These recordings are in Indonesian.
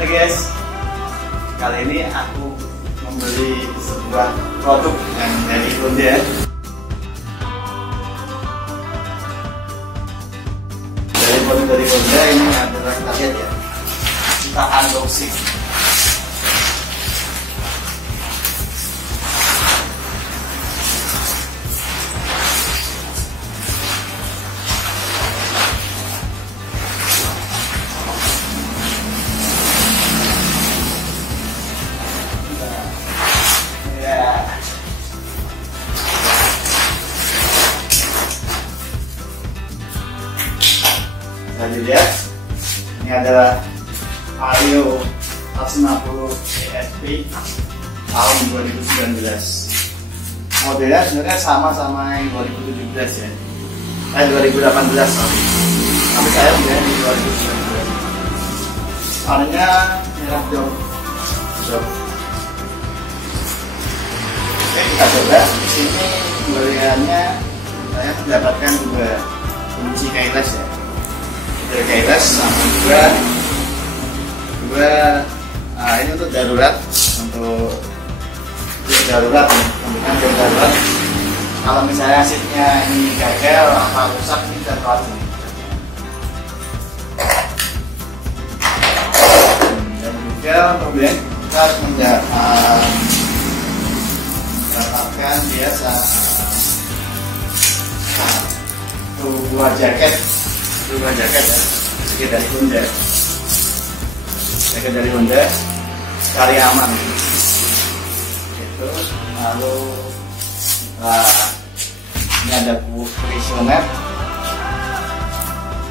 Oke guys, kali ini aku membeli sebuah produk yang dari Honda. Dari Honda ini adalah, kita lihat ya, kita unboxing. Lihat, ini adalah Vario 150 ESP tahun 2019. Modelnya sebenarnya sama yang 2017 ya, 2018 sorry. Tapi saya modelnya di 2019. Warnanya merah jok. Oke, kita coba. Di sini pembeliannya saya mendapatkan dua kunci keyless ya. Keyless sama juga ini untuk darurat, untuk darurat, memberikan darurat. Kalau misalnya seatnya ini gagal atau rusak, ini bisa keluar sini. Dan juga kemudian kita harus mendapatkan biasa buah jaket ya, dari Honda. Jaket dari Honda, sekali aman. Itu lalu ini ada kuesioner.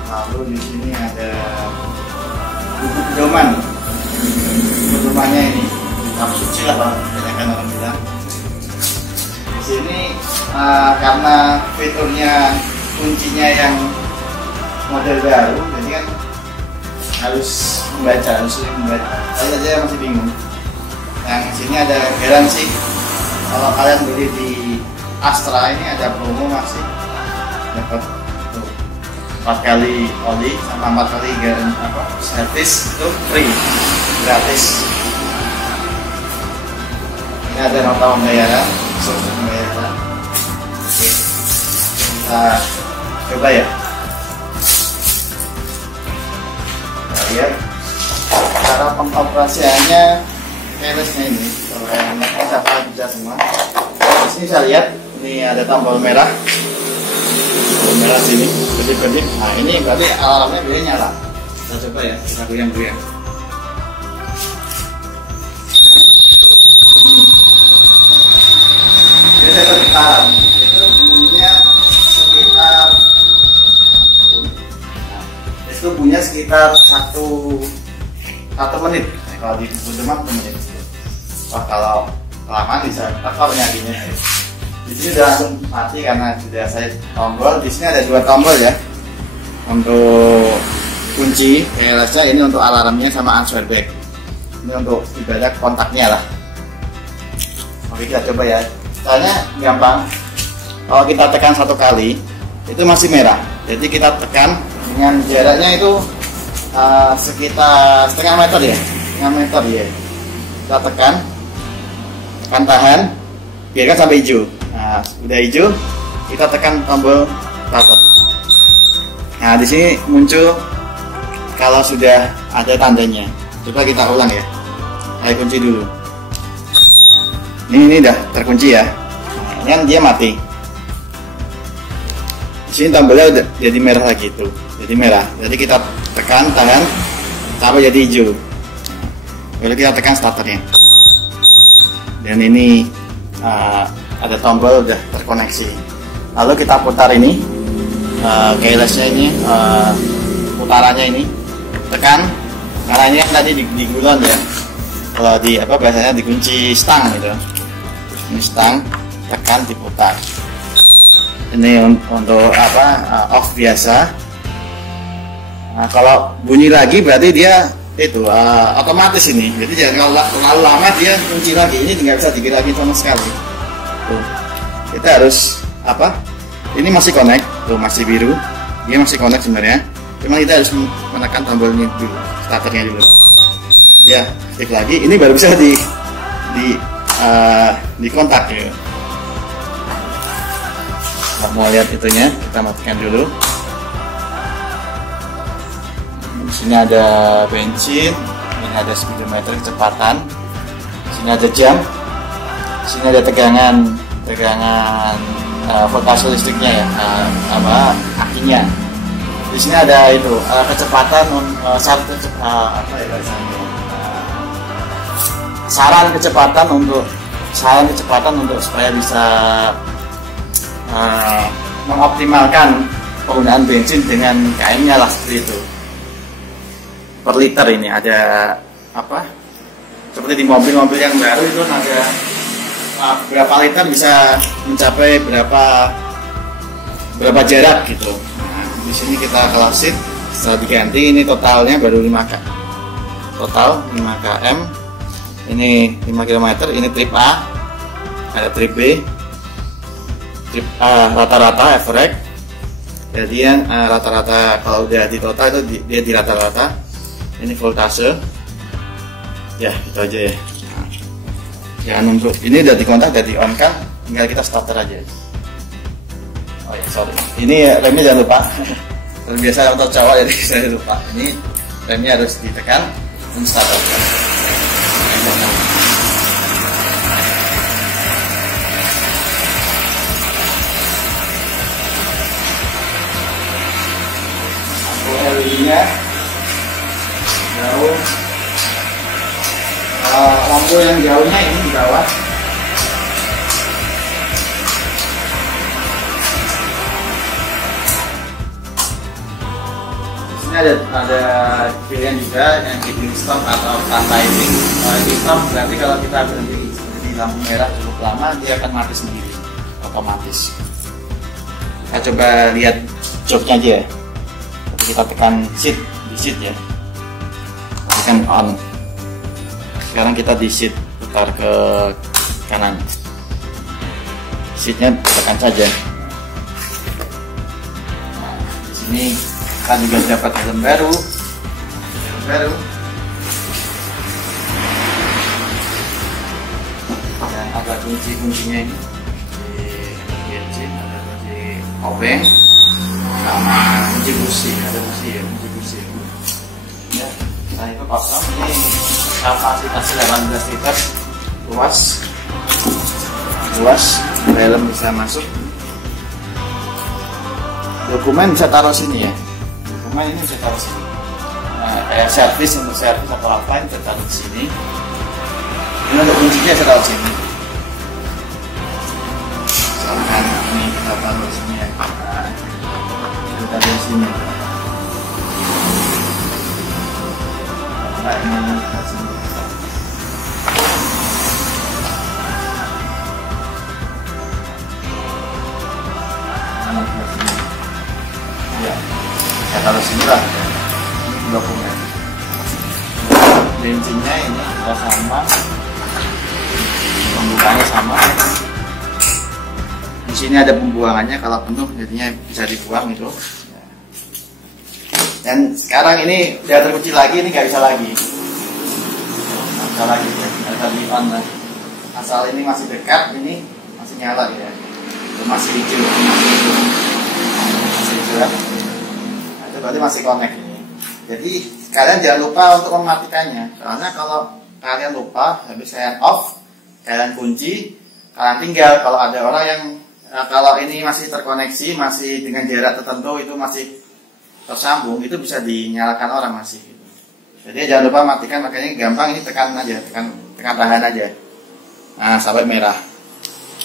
Lalu di sini ada buku pedomannya ini, kitab suci lah bang, kan orang bilang. Di sini karena fiturnya kuncinya yang model baru, jadi kan harus sering membaca. Saya aja masih bingung. Yang sini ada garansi. Kalau kalian beli di Astra ini ada promo, masih dapat 4 kali oli sama 4 kali servis itu free, gratis. Ini ada nota pembayaran, surat pembayaran. Oke, kita coba ya. Lihat cara pengoperasiannya keylessnya ini, kalau yang bisa semua. Di sini saya lihat ini ada tombol merah, sini kedip-kedip. Nah ini berarti alarmnya dia nyala. Kita coba ya, kita goyang-goyang. Ini saya sekitar, itu bunyinya sekitar. Itu punya sekitar 1 menit. Kalau di buku demam 1 menit. Wah, kalau kelamaan bisa tekor nyakinya. Di sini sudah langsung mati karena sudah saya tombol. Di sini ada 2 tombol ya, untuk kunci keylessnya, ini untuk alarmnya sama answer back. Ini untuk ibadah kontaknya lah. Oke, kita coba ya. Caranya gampang. Kalau kita tekan 1 kali, itu masih merah. Jadi kita tekan dengan jaraknya itu sekitar setengah meter ya, kita tekan tahan, biarkan sampai hijau. Nah, udah hijau, kita tekan tombol start. Nah, di sini muncul kalau sudah ada tandanya. Coba kita ulang ya. Saya kunci dulu. Ini udah terkunci ya. Nah, ini kan dia mati. Di sini tombolnya udah jadi merah lagi tuh. Jadi merah. Jadi kita tekan tahan sampai jadi hijau. Lalu kita tekan starternya. Dan ini ada tombol udah terkoneksi. Lalu kita putar ini keylessnya ini, putarannya ini. Tekan, karena ini kan tadi digulung ya. Kalau di biasanya dikunci stang gitu. Ini stang, tekan diputar. Ini untuk off biasa. Nah, kalau bunyi lagi berarti dia itu otomatis ini. Jadi jangan terlalu lama dia kunci lagi. Ini nggak bisa digerakin sama sekali. Tuh. Kita harus Ini masih connect. Tuh masih biru. Dia masih connect sebenarnya. Cuma kita harus menekan tombol ini dulu, starternya dulu. Ya, aktif lagi. Ini baru bisa di kontak ya. Kalau mau lihat itunya, kita matikan dulu. Di sini ada bensin, ini ada speedometer kecepatan, di sini ada jam, di sini ada tegangan voltase listriknya ya, akinya. Di sini ada itu kecepatan saran kecepatan untuk supaya bisa mengoptimalkan penggunaan bensin dengan KM-nya lah, seperti itu. Per liter ini ada seperti di mobil-mobil yang baru itu ada berapa liter bisa mencapai berapa jarak gitu. Nah, di sini kita close it, setelah diganti ini totalnya baru 5 km. Ini 5 km, ini trip A, ada trip B, trip A rata-rata average. Jadi yang rata-rata kalau udah di total itu dia di rata-rata. Ini voltase. Ya, itu aja ya. Nah, jangan untuk ini udah dikontak, udah di on kan, tinggal kita starter aja. Oh ya, sorry. Ini remnya jangan lupa. Biasa untuk cowok jadi saya lupa. Ini remnya harus ditekan dan starter. LED-nya jauh, lampu yang jauhnya ini di bawah. Di sini ada pilihan juga yang keeping stop atau timing. Keeping stop berarti kalau kita berhenti di lampu merah cukup lama, dia akan mati sendiri otomatis. Kita coba lihat joknya aja ya. Kita tekan seat, di seat ya, tekan on. Sekarang kita di seat, putar ke kanan, seatnya tekan saja. Nah, di sini kita juga dapat helm baru. Dan ada kunci-kuncinya ini di engine, ada kunci obeng sama kunci busi, ada busi ya. Nah itu kosong, ini kapasitasnya 18 liter, luas, helm bisa masuk. Dokumen bisa taruh sini ya, dokumen ini bisa taruh sini. Nah, kayak servis, untuk servis atau apa ini bisa taruh di sini. Ini untuk kuncinya bisa taruh sini. Misalkan ini kita taruh di sini ya. Kita di sini. Nah, ini di sini. Ya, ya kalau sini lah. Ini dokumen. Bensinnya ini sudah sama. Pembukanya sama. Di sini ada pembuangannya, kalau penuh jadinya bisa dibuang itu. Dan sekarang ini udah terkunci lagi, ini nggak bisa lagi. Nggak bisa lagi ya, nggak bisa di on lagi. Asal ini masih dekat, ini masih nyala ya. Itu masih hijau, ya. Nah, itu berarti masih connect ini. Jadi kalian jangan lupa untuk mematikannya. Soalnya kalau kalian lupa, habis kalian off, kalian kunci, kalian tinggal. Kalau ada orang yang kalau ini masih terkoneksi, masih dengan jarak tertentu, itu masih tersambung, itu bisa dinyalakan orang masih. Jadi jangan lupa matikan, makanya gampang ini tekan aja, tekan tahan aja. Nah, sampai merah.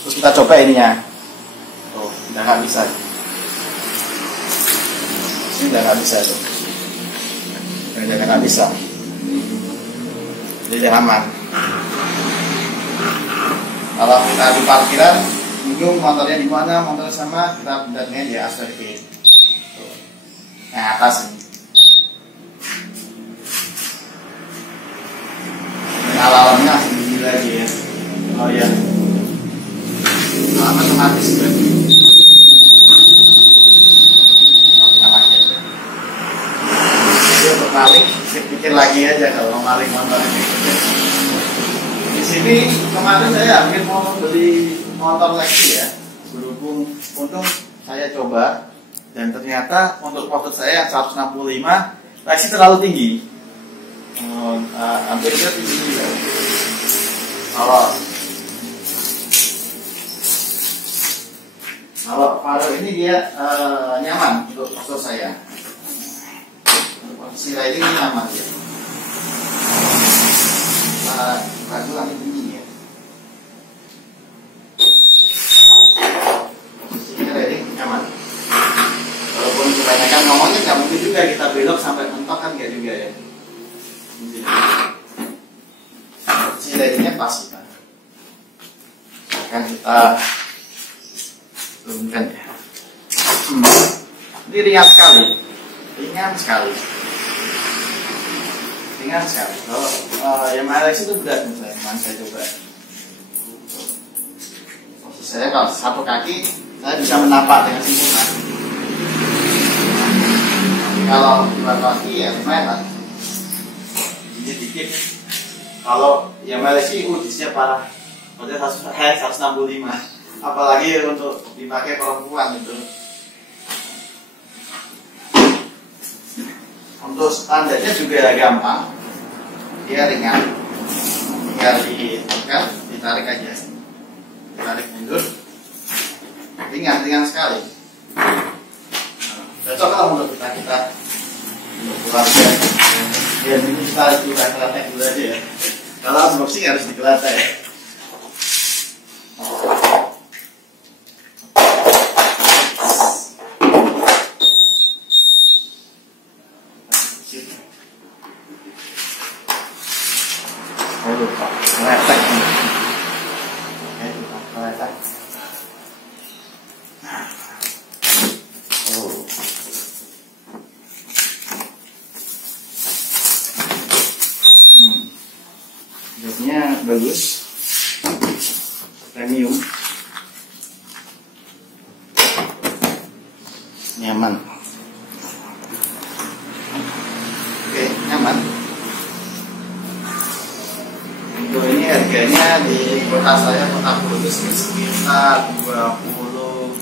Terus kita coba ininya. Oh, udah nggak bisa. Ini udah nggak bisa tuh. Udah nggak bisa. Jadi aman. Kalau kita di parkiran, bingung motornya di mana, motor sama, kita bentarnya di aspek nah, atas ini. Alarmnya langsung bunyi lagi ya. Oh ya. Alarm otomatis berarti. Nyalain aja. Jadi untuk maling, pikir lagi aja kalau maling motor ini. Di sini kemarin saya hampir mau beli motor Lexi ya, berhubung untung saya coba dan ternyata untuk postur saya yang 165 Lexi terlalu tinggi, hampir dia tinggi juga. Kalau Faro ini dia nyaman untuk postur saya. Posisi riding ini nyaman ya. Lagu lagi tinggi ya. Posisi riding nyaman. Walaupun kebanyakan ngomongnya nggak mungkin juga kita belok sampai mentok kan nggak juga ya. Posisi ridingnya pas kita. Akan kita turunkan ya. Ini ringan sekali. Kalau yang Alex itu berat misalnya, kemarin saya coba. Posisi saya kalau satu kaki saya bisa menapak dengan sempurna. Kalau dua kaki ya lumayan lah. Dikit. Kalau yang Alex itu ujinya parah. Maksudnya 165. Apalagi untuk dipakai perempuan itu. Untuk standarnya juga gampang, dia ringan, tinggal ditekan, ditarik aja, tarik mundur, ringan sekali. Cocok kalau untuk kita untuk keluarga. Ya ini kita juga kelatih dulu aja ya. Kalau unboxing harus dikelatih ya. Joknya bagus, premium, nyaman. Oke, nyaman. Untuk ini harganya di kota saya, kota Kudus sekitar 23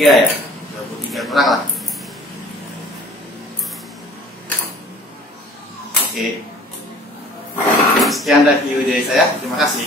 ya, 23 kurang lah. Oke. Sekian review dari saya, terima kasih.